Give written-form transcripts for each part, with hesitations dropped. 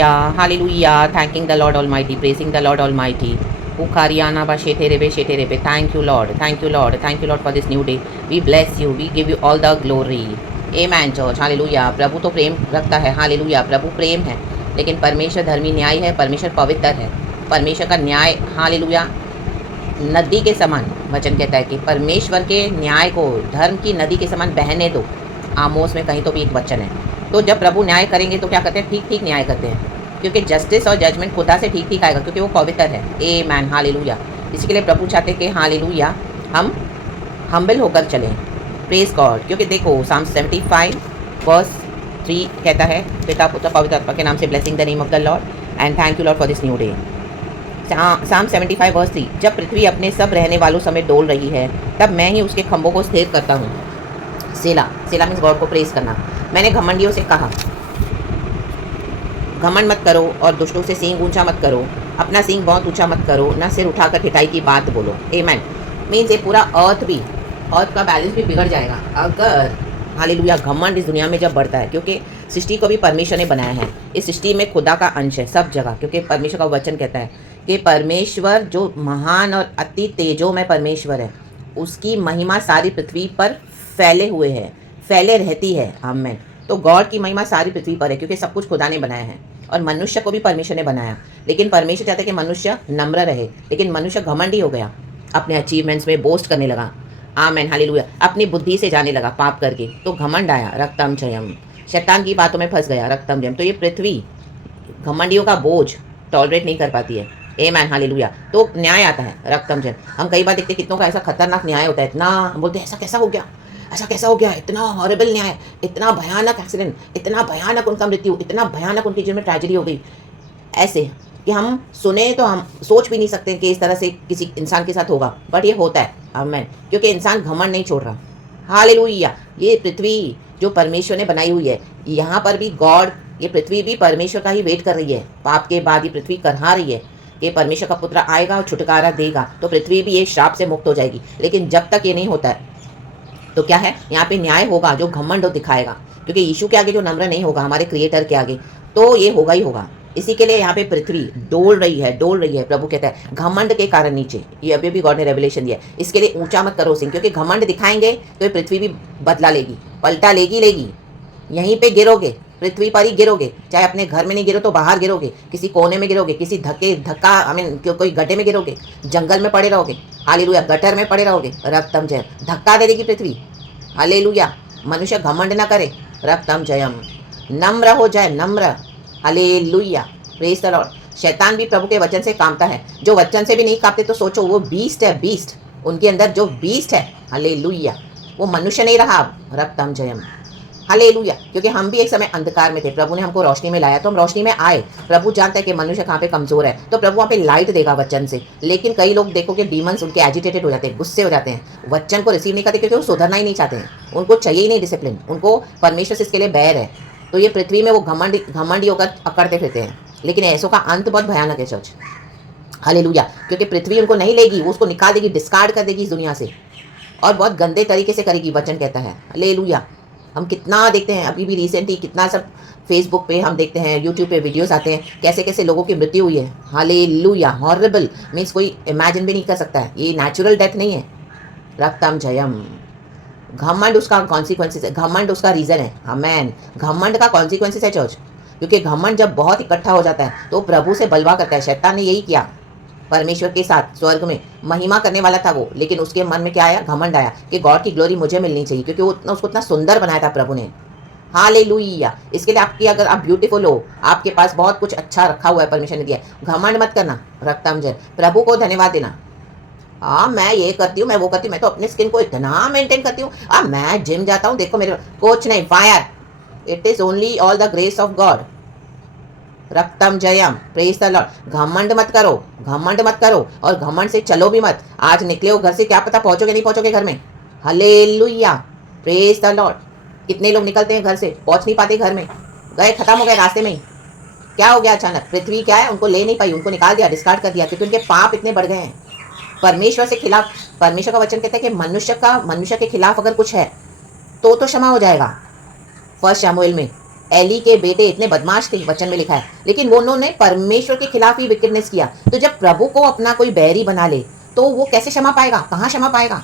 Hallelujah. Thanking the Lord Almighty, praising the Lord Almighty. Ukariana ba shethe rebe. Thank you, Lord. Thank you, Lord. Thank you, Lord, for this new day. We bless you. We give you all the glory. Amen, church. Hallelujah. प्रभु तो प्रेम रखता है. Hallelujah. प्रभु प्रेम है, लेकिन परमेश्वर धर्मी न्याय है. परमेश्वर पवित्र है. परमेश्वर का न्याय, हालेलुया, नदी के समान वचन कहता है कि परमेश्वर के न्याय को धर्म की नदी के समान बहने दो. आमोस में कहीं तो भी एक वचन है. तो जब प्रभु न्याय करेंगे तो क्या करते हैं? ठीक ठीक न्याय करते हैं, क्योंकि जस्टिस और जजमेंट खुदा से ठीक ठीक आएगा, क्योंकि वो पवित्र है. आमेन, हालेलुया. इसी के लिए प्रभु चाहते हैं कि हालेलुया हम हम्बल होकर चलें. Praise God. क्योंकि देखो साम 75 वर्स 3 कहता है, पिता पुत्र पवित्र आत्मा के नाम से blessing the name of the Lord and thank you Lord for this new day. साम 75 वर्स 3. जब पृथ्वी अपने सब रहने वालों समेत डोल रही है, तब मैं ही उसके खंभों को स्थिर करता हूँ. सेला. सेला मीन्स गॉड को प्रेज करना. मैंने घमंडियों से कहा, घमंड मत करो और दुष्टों से सींग ऊंचा मत करो. अपना सींग बहुत ऊंचा मत करो, ना सिर उठाकर ठिठाई की बात बोलो. आमेन. मीन्स ये पूरा अर्थ का बैलेंस भी बिगड़ जाएगा अगर हालेलुया घमंड इस दुनिया में जब बढ़ता है, क्योंकि सृष्टि को भी परमेश्वर ने बनाया है. इस सृष्टि में खुदा का अंश है सब जगह, क्योंकि परमेश्वर का वचन कहता है कि परमेश्वर जो महान और अति तेजो में परमेश्वर है, उसकी महिमा सारी पृथ्वी पर फैले हुए है, फैले रहती है. आमेन. तो गॉड की महिमा सारी पृथ्वी पर है, क्योंकि सब कुछ खुदा ने बनाया है और मनुष्य को भी परमेश्वर ने बनाया. लेकिन परमेश्वर चाहते कि मनुष्य नम्र रहे, लेकिन मनुष्य घमंडी हो गया, अपने अचीवमेंट्स में बोस्ट करने लगा. आमेन, हालेलुया. अपनी बुद्धि से जाने लगा पाप करके, तो घमंड आया. रक्तम जयम. शैतान की बातों में फंस गया. रक्तम जयम. तो ये पृथ्वी घमंडियों का बोझ टॉलरेट नहीं कर पाती है. आमेन, हालेलुया. तो न्याय आता है. रक्तम जयम. हम कई बार देखते कितनों का ऐसा खतरनाक न्याय होता है, इतना बोलते हैं ऐसा कैसा हो गया, ऐसा कैसा हो गया, इतना हॉरेबल न्याय, इतना भयानक एक्सीडेंट, इतना भयानक उनका मृत्यु, इतना भयानक उनकी जीवन में ट्रेजेडी हो गई, ऐसे कि हम सुने तो हम सोच भी नहीं सकते कि इस तरह से किसी इंसान के साथ होगा. बट ये होता है. आमेन. क्योंकि इंसान घमंड नहीं छोड़ रहा. हालेलुया. ये पृथ्वी जो परमेश्वर ने बनाई हुई है, यहाँ पर भी गॉड, ये पृथ्वी भी परमेश्वर का ही वेट कर रही है. पाप के बाद ये पृथ्वी करहा रही है कि परमेश्वर का पुत्र आएगा और छुटकारा देगा, तो पृथ्वी भी ये श्राप से मुक्त हो जाएगी. लेकिन जब तक ये नहीं होता है तो क्या है, यहाँ पे न्याय होगा जो घमंड दिखाएगा, क्योंकि यीशु के आगे जो नम्र नहीं होगा, हमारे क्रिएटर के आगे, तो ये होगा ही होगा. इसी के लिए यहाँ पे पृथ्वी डोल रही है. प्रभु कहता है घमंड के कारण नीचे. ये अभी भी गॉड ने रेवलेशन दिया. इसके लिए ऊंचा मत करो सिंह, क्योंकि घमंड दिखाएंगे तो ये पृथ्वी भी बदला लेगी, पलटा लेगी. यहीं पे गिरोगे, पृथ्वी पर ही गिरोगे. चाहे अपने घर में नहीं गिरो तो बाहर गिरोगे, किसी कोने में गिरोगे, किसी धक्का कोई गड्ढे में गिरोगे, जंगल में पड़े रहोगे. हालेलुया. गटर में पड़े रहोगे. रक्तम जयम. धक्का दे देगी पृथ्वी. हालेलुया. मनुष्य घमंड ना करे. रक्तम जयम. नम्र हो जाए, नम्र. हालेलुया. Praise the Lord. शैतान भी प्रभु के वचन से कामता है. जो वचन से भी नहीं कांपते तो सोचो वो बीस्ट है. बीस्ट उनके अंदर जो बीस्ट है, हालेलुया, वो मनुष्य नहीं रहा अब. रक्तम जयम. हालेलुया. क्योंकि हम भी एक समय अंधकार में थे, प्रभु ने हमको रोशनी में लाया तो हम रोशनी में आए. प्रभु जानता है कि मनुष्य कहाँ पे कमजोर है, तो प्रभु वहाँ पे लाइट देगा वचन से. लेकिन कई लोग देखो कि डीमंस उनके एजिटेटेड हो जाते हैं, गुस्से हो जाते हैं, वचन को रिसीव नहीं करते, क्योंकि वो सुधरना ही नहीं चाहते हैं. उनको चाहिए ही नहीं डिसिप्लिन, उनको परमेश्वर से इसके लिए बैर है. तो ये पृथ्वी में वो घमंडी होकर अकड़ते फिरते हैं. लेकिन ऐसों का अंत बहुत भयानक है चर्च. हालेलुया. क्योंकि पृथ्वी उनको नहीं लेगी, वो उसको निकाल देगी, डिस्कार्ड कर देगी इस दुनिया से, और बहुत गंदे तरीके से करेगी. वचन कहता है. हालेलुया. हम कितना देखते हैं, अभी भी रिसेंटली कितना सब फेसबुक पे हम देखते हैं, यूट्यूब पे वीडियोस आते हैं, कैसे कैसे लोगों की मृत्यु हुई है. हालेलुया. हॉरेबल मीन्स कोई इमेजिन भी नहीं कर सकता है. ये नेचुरल डेथ नहीं है. रक्तम जयम. घमंड उसका कॉन्सिक्वेंसेस है, घमंड उसका रीज़न है. आमेन. घमंड का कॉन्सिक्वेंसेस है चर्च. क्योंकि घमंड जब बहुत इकट्ठा हो जाता है तो प्रभु से बलवा करता है. शैतान ने यही किया परमेश्वर के साथ. स्वर्ग में महिमा करने वाला था वो, लेकिन उसके मन में क्या आया? घमंड आया कि गॉड की ग्लोरी मुझे मिलनी चाहिए, क्योंकि वो उसको इतना सुंदर बनाया था प्रभु ने. हालेलुया. इसके लिए आपकी, अगर आप ब्यूटीफुल हो, आपके पास बहुत कुछ अच्छा रखा हुआ है, परमेश्वर ने दिया, घमंड मत करना. रक्तम जय. प्रभु को धन्यवाद देना. हाँ मैं ये करती हूँ, मैं वो करती हूँ, मैं तो अपने स्किन को इतना मेंटेन करती हूँ, मैं जिम जाता हूँ, देखो मेरे कुछ नहीं. Fire. It is only all the grace of God. रक्तम जयम. Praise the Lord. घमंड मत करो, घमंड मत करो, और घमंड से चलो भी मत. आज निकले हो घर से, क्या पता पहुंचोगे नहीं पहुंचोगे घर में. हालेलुया. Praise the Lord. कितने लोग निकलते हैं घर से, पहुंच नहीं पाते घर में, गए खत्म हो गए रास्ते में ही. क्या हो गया अचानक? पृथ्वी क्या है, उनको ले नहीं पाई, उनको निकाल दिया, डिस्कार्ड कर दिया, क्योंकि उनके पाप इतने बढ़ गए हैं परमेश्वर से खिलाफ. परमेश्वर का वचन कहता है कि मनुष्य के खिलाफ अगर कुछ है तो क्षमा हो जाएगा. 1 शमूएल में एली के बेटे इतने बदमाश थे, वचन में लिखा है, लेकिन वो उन्होंने परमेश्वर के खिलाफ ही विकेटनेस किया। तो जब प्रभु को अपना कोई बैरी बना ले तो वो कैसे क्षमा पाएगा, कहाँ क्षमा पाएगा?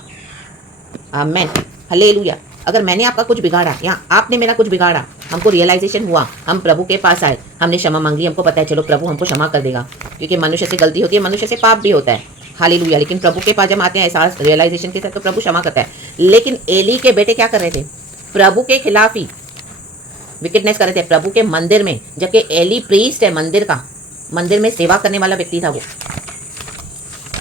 आमेन, हालेलुया। अगर मैंने आपका कुछ बिगाड़ा या आपने मेरा कुछ बिगाड़ा, हमको रियलाइजेशन हुआ, हम प्रभु के पास आए, हमने क्षमा मांगी, हमको पता है चलो प्रभु हमको क्षमा कर देगा, क्योंकि मनुष्य से गलती होती है, मनुष्य से पाप भी होता है, हालेलुया। लेकिन प्रभु के पास जब आते हैं एहसास रियलाइजेशन के साथ तो प्रभु क्षमा करता है। लेकिन एली के बेटे क्या कर रहे थे? प्रभु के खिलाफ ही विकेटनेस कर रहे थे प्रभु के मंदिर में, जबकि एली प्रीस्ट है मंदिर का, मंदिर में सेवा करने वाला व्यक्ति था वो।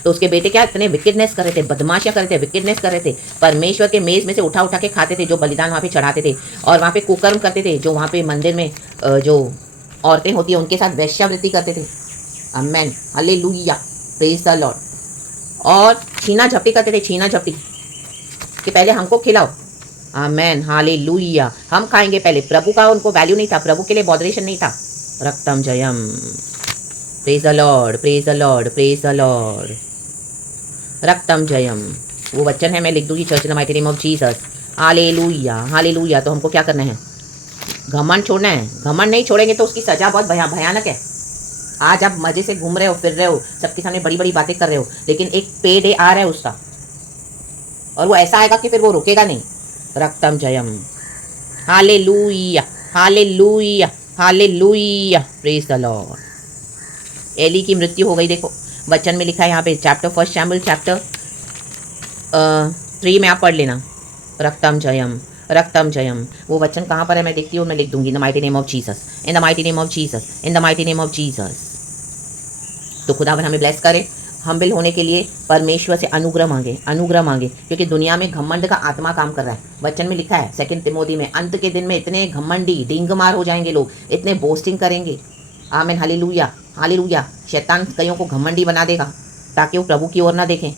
तो उसके बेटे क्या इतने विकेटनेस कर रहे थे, बदमाशियां कर रहे थे, विकेटनेस कर रहे थे, परमेश्वर के मेज में से उठा उठा के खाते थे, जो बलिदान वहाँ पे चढ़ाते थे, और वहाँ पे कुकर्म करते थे, जो वहाँ पे मंदिर में जो औरतें होती हैं उनके साथ वेश्यावृत्ति करते थे। आमेन, हालेलुया, प्रेज द लॉर्ड। और छीना झपटी करते थे, छीना झपटी कि पहले हमको खिलाओ। आमेन, हालेलुया। हम खाएंगे पहले, प्रभु का उनको वैल्यू नहीं था, प्रभु के लिए बॉदरेशन नहीं था। रक्तम जयम, praise the Lord, praise the Lord, praise the Lord. रक्तम जयम, वो वचन है, मैं लिख दूंगी church in the mighty name of Jesus. Hallelujah, hallelujah. तो हमको क्या करना है? घमंड छोड़ना है। घमंड नहीं छोड़ेंगे तो उसकी सजा बहुत भयानक है। आज आप मजे से घूम रहे हो, फिर रहे हो, सबके सामने बड़ी बड़ी बातें कर रहे हो, लेकिन एक पे डे आ रहा है उसका, और वो ऐसा आएगा कि फिर वो रुकेगा नहीं। रक्तम जयम, hallelujah, hallelujah, hallelujah, praise the Lord. Eli की मृत्यु हो गई, देखो वचन में लिखा है यहाँ पे, चैप्टर 1 शैमुएल चैप्टर 3 में आप पढ़ लेना। रक्तम जयम, रक्तम जयम, वो वचन कहाँ पर है मैं देखती हूँ, मैं लिख दूंगी। इन the mighty name of Jesus, in the mighty name of Jesus, in the mighty name of Jesus. तो खुदावन हमें ब्लेस करे, हम्बल होने के लिए परमेश्वर से अनुग्रह मांगे, अनुग्रह मांगे, क्योंकि दुनिया में घमंड का आत्मा काम कर रहा है। वचन में लिखा है 2 तिमोथी में, अंत के दिन में इतने घमंडी डिंगमार हो जाएंगे लोग, इतने बोस्टिंग करेंगे। आमीन, हालेलुया, हालेलुया। शैतान कईयों को घमंडी बना देगा ताकि वो प्रभु की ओर ना देखें।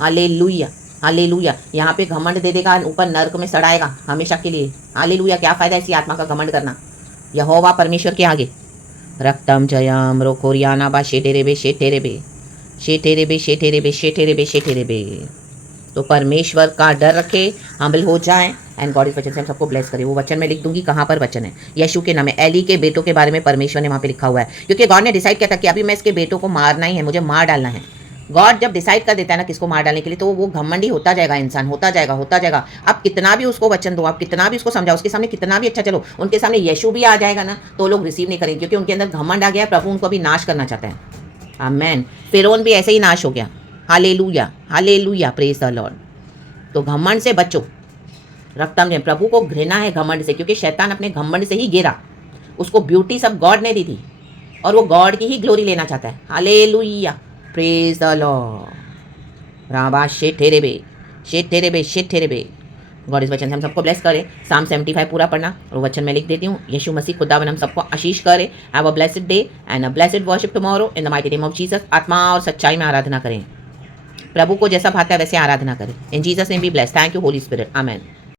Hallelujah, hallelujah. यहाँ पे घमंड दे देगा, ऊपर नर्क में सड़ाएगा हमेशा के लिए। हालेलुया। क्या फ़ायदा ऐसी आत्मा का घमंड करना यहोवा परमेश्वर के आगे। रक्तम जयम रोकोरियाना बा शेटेरे बे शेटेरे बे शेटेरे बे शेटेरे बे शेटेरे बे शेटेरे बे। तो परमेश्वर का डर रखे, हम्बल हो जाए, एंड गॉड इस वचन से हम सबको ब्लेस करे। वो वचन में लिख दूंगी, कहाँ पर वचन है? यीशु के नाम है। एली के बेटों के बारे में परमेश्वर ने वहाँ पे लिखा हुआ है, क्योंकि गॉड ने डिसाइड किया था कि अभी मैं इसके बेटों को मारना ही है, मुझे मार डालना है। गॉड जब डिसाइड कर देता है ना किसको मार डालने के लिए, तो वो घमंडी होता जाएगा, इंसान होता जाएगा, होता जाएगा। आप कितना भी उसको वचन दो, आप कितना भी उसको समझाओ, उसके सामने कितना भी अच्छा चलो, उनके सामने यीशु भी आ जाएगा ना, तो लोग रिसीव नहीं करेंगे, क्योंकि उनके अंदर घमंड आ गया, प्रभु उनको अभी नाश करना चाहता है। आमेन। फिरौन भी ऐसे ही नाश हो गया। Hallelujah, hallelujah, praise the Lord. तो घमंड से बचो। रक्तम जयम, प्रभु को घृणा है घमंड से, क्योंकि शैतान अपने घमंड से ही गिरा। उसको ब्यूटी सब गॉड ने दी थी, और वो गॉड की ही ग्लोरी लेना चाहता है। Hallelujah, praise the Lord. राबा शेठेरेबे, शेठेरेबे, शेठेरेबे। गॉड इस वचन से हम सबको ब्लेस करे। साम 75 पूरा पढ़ना, और वचन मैं लिख देती हूँ। यीशु मसीह खुदावन हम सबको आशीष करे। Have a blessed day and a blessed worship tomorrow in the mighty name of Jesus. आत्मा और सच्चाई में आराधना करें, प्रभु को जैसा भाता है वैसे आराधना करें। इन Jesus name be blessed. Thank you Holi spirit, amen.